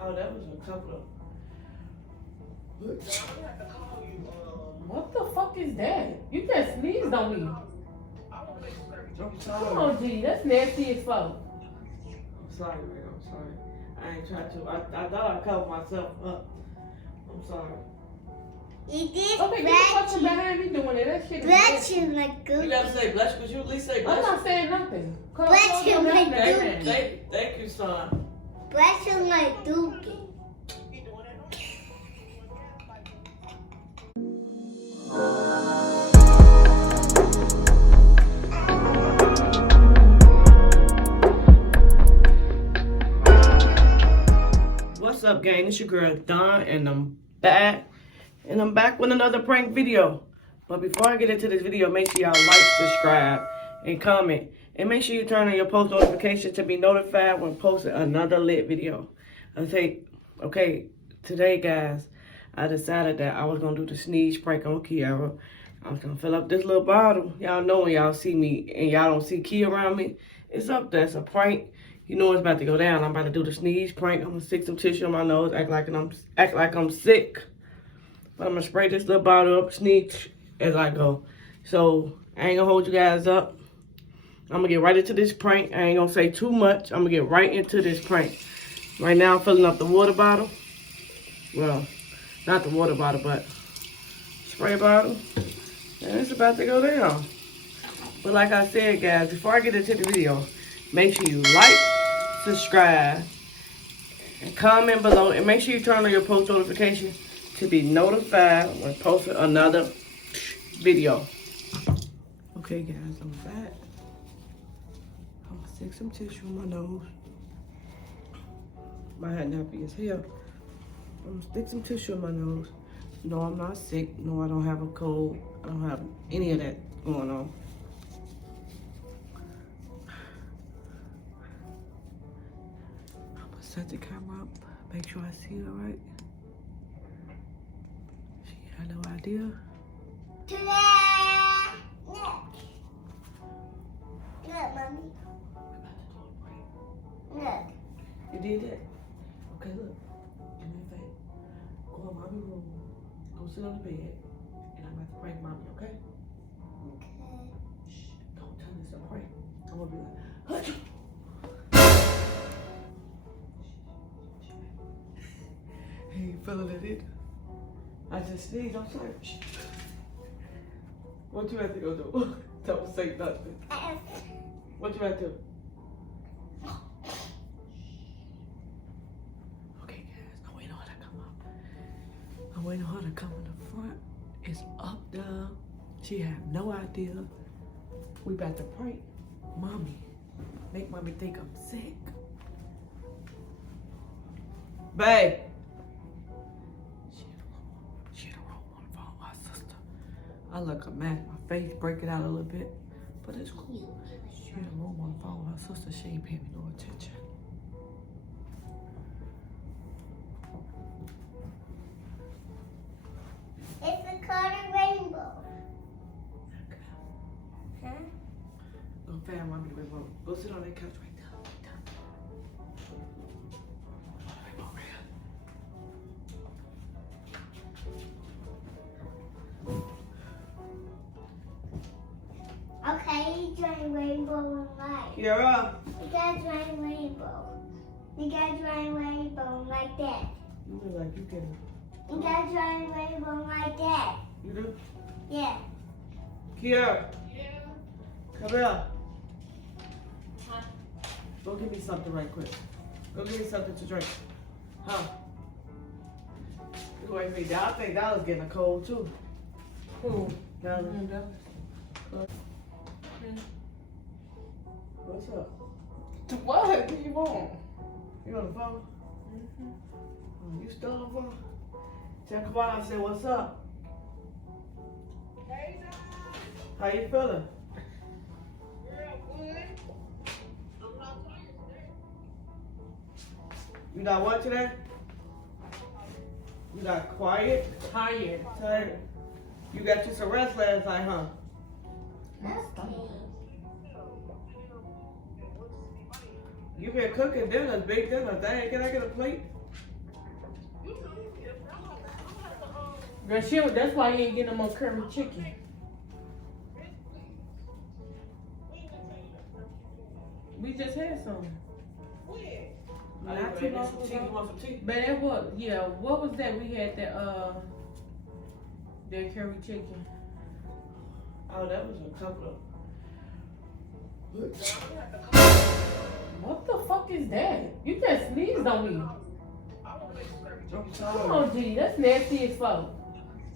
Oh, that was a couple of. What the fuck is that? You just sneezed on me. I'm sorry. Come on, G. That's nasty as fuck. I'm sorry, man. I'm sorry. I ain't trying to. I thought I covered myself up. I'm sorry. You did okay, get the fuck behind me doing it. That shit is bless you like good. You gotta say bless you, because you at least say bless you. I'm not saying nothing. Bless you like dookie. Thank you, son. Bless you like dookie. What's up, gang? It's your girl Don, and I'm back. And I'm back with another prank video. But before I get into this video, make sure y'all like, subscribe, and comment. And make sure you turn on your post notifications to be notified when posting another lit video. Okay, today, guys, I decided that I was going to do the sneeze prank on Kierra. I was going to fill up this little bottle. Y'all know when y'all see me and y'all don't see Key around me, it's up there. It's a prank. You know it's about to go down. I'm about to do the sneeze prank. I'm going to stick some tissue on my nose, act like I'm sick. But I'm going to spray this little bottle up, sneeze as I go. So, I ain't going to hold you guys up. I'm going to get right into this prank. I ain't going to say too much. I'm going to get right into this prank. Right now, I'm filling up the water bottle. Well, not the water bottle, but spray bottle. And it's about to go down. But like I said, guys, before I get into the video, make sure you like, subscribe, and comment below. And make sure you turn on your post notification to be notified when posting another video. Okay, guys, I'm back. I'm gonna stick some tissue on my nose. My hat nappy is here. I'm gonna stick some tissue on my nose. No, I'm not sick. No, I don't have a cold. I don't have any of that going on. I'm gonna set the camera up. Make sure I see it all right. She had no idea. Look, mommy. Look. You did that? Okay, look. Do me a favor. Go in mommy's room. Go sit on the bed. And I'm about to prank mommy, okay? Okay. Shh. Don't tell me it's a prank. I'm gonna be like, Hutch! Hey, you feeling it either? I just sneezed. I'm sorry. Shh. What you have to go do? Don't say nothing. What you have to do? Okay, guys. I'm waiting on her to come up. I'm waiting on her to come in the front. It's up there. She have no idea. We about to prank mommy. Make mommy think I'm sick. Babe. She in the room on the phone with my sister. I look a mess. My face break it out a little bit. But it's cool. She in the room on the phone with her sister. She ain't paying me no attention. It's a colored rainbow. Huh? Go find mommy the remote. Go sit on that couch right there. Right there. Remote right here. Okay, you join rainbow and light. Kierra. You gotta join rainbow. You gotta join rainbow like that. You look like you can. You gotta join rainbow like that. You do? Yeah. Kierra. Yeah. Come here. Huh? Go give me something right quick. Go give me something to drink. Huh? You wait for me. I think Dallas getting a cold too. Who? Dallas. What's up? What? What do you want? You on the phone? Mm-hmm. Oh, you still on the phone? Tell Kawhi I said, what's up? Hey, how you feeling? I'm not tired today. You not what today? You not quiet? Tired. Tired. You got you some rest last night, huh? Okay. You been cooking dinner, big dinner. Dang, can I get a plate? Girl, that's why you ain't getting no more curry chicken. We just had some. Not too long ago. But that was, yeah, what was that? We had that curry chicken. Oh, that was a couple of. What the fuck is that? You just sneezed on me. Come on, G, that's nasty as fuck.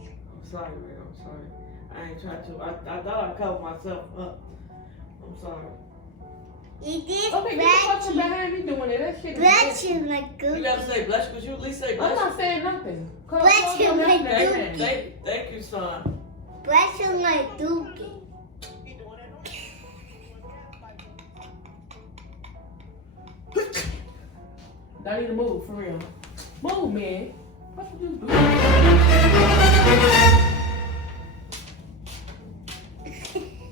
I'm sorry, man. I'm sorry. I ain't trying to. I thought I covered myself up. I'm sorry. You did okay, get the fuck behind me doing it. That shit is bless you like good. You gotta say bless you, because you at least say bless you. I'm not saying nothing. Bless you like dookie. Thank you, son. Bless you like dookie. I need to move, for real. Move, man. What you do?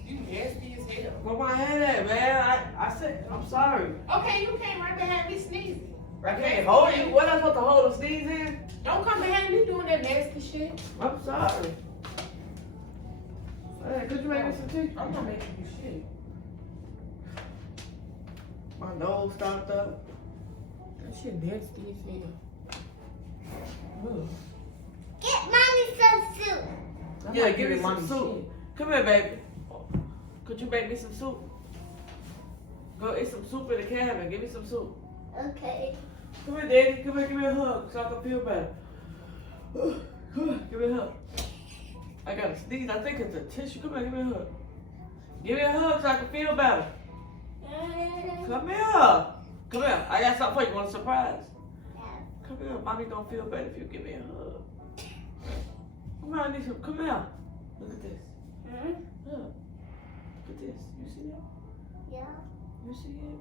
You nasty as hell. Where my head at, man? I said, I'm sorry. Okay, you came right behind me sneezing. I can't hold you. What am I supposed to hold a sneeze in? Don't come behind me doing that nasty shit. I'm sorry. Hey, could you make me some tea? I'm not making you shit. My nose stopped up. That shit nasty as hell. Ugh. Get mommy some soup. Yeah, give me some soup. Come here, baby. Could you make me some soup? Go eat some soup in the cabin. Give me some soup. Okay. Come here, Daddy. Come here, give me a hug so I can feel better. Come here, give me a hug. I got to sneeze. I think it's a tissue. Come here, give me a hug. Give me a hug so I can feel better. Come here. Come here. I got something for you. You want a surprise? Come here. Mommy gonna feel better if you give me a hug. Come here, I need some. Come here. Look at this. Look. Look at this. You see it? Yeah. You see it?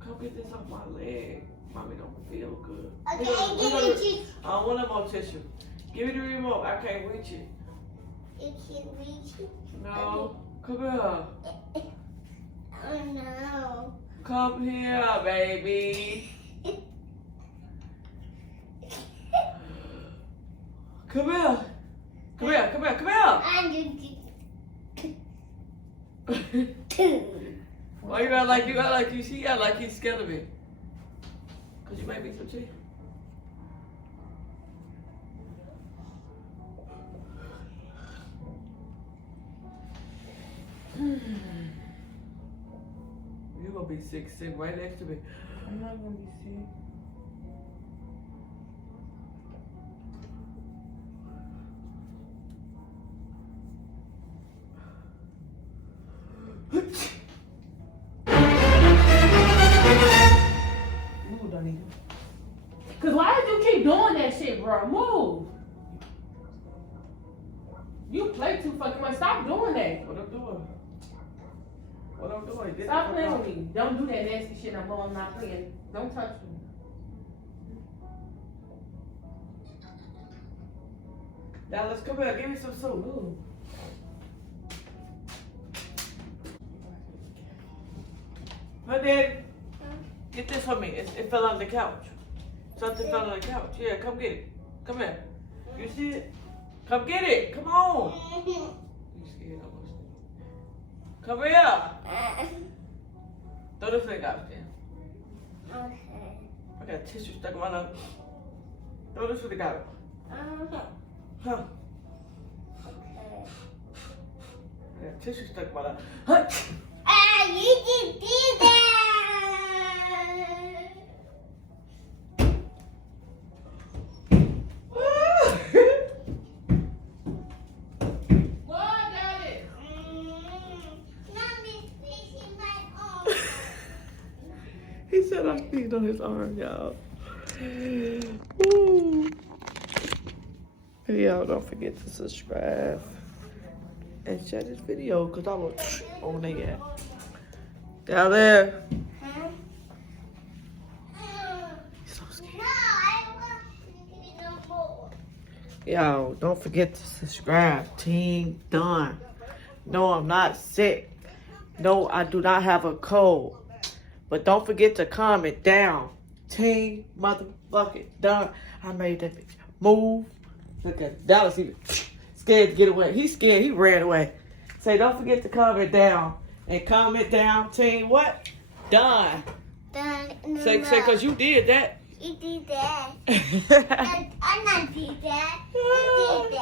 Come get this off my leg. Mommy don't feel good. Okay, give me tissue. I don't want no more tissue. Give me the remote. I can't reach it. You can't reach it? No. Come here. Oh no. Come here, baby. Come here. Come here, come here, come here. Why you act like you, she act like he's scared of me. Could you make me some tea? You're gonna be sick right next to me. I'm not gonna be sick. Move, Donita. Cause why did you keep doing that shit, bro? Move. You play too fucking much. Stop doing that. What I'm doing? What I'm doing? Stop playing with me. Don't do that nasty shit no more. I'm not playing. Don't touch me. Now let's come here. Give me some soup. Ooh. Hey, Daddy. Get this for me. It fell on the couch. Something fell on the couch. Yeah, come get it. Come here. You see it? Come get it. Come on. You scared almost. Come here. Throw this thing out there. Okay. I got tissue stuck in my nose. Throw this for the garbage. Okay. Huh. Okay. I got tissue stuck in my nose. Huh. Ah, you did that. He said I sneezed on his arm, y'all. Ooh. Hey, y'all, don't forget to subscribe and share this video because I was on there. Down there. He's so scared. Y'all, don't forget to subscribe. Team done. No, I'm not sick. No, I do not have a cold. But don't forget to comment down. Team motherfucking Don. I made that bitch move. Look at Dallas even scared to get away. He's scared. He ran away. Say, don't forget to comment down. And comment down, team, what? Don. Say, because you did that. You did that. I'm not did that. You did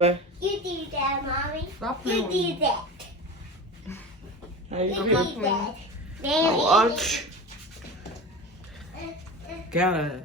that. You did that, Mommy. Stop You playing. did that. How you You feel? did that. Oh, Baby. Gotta.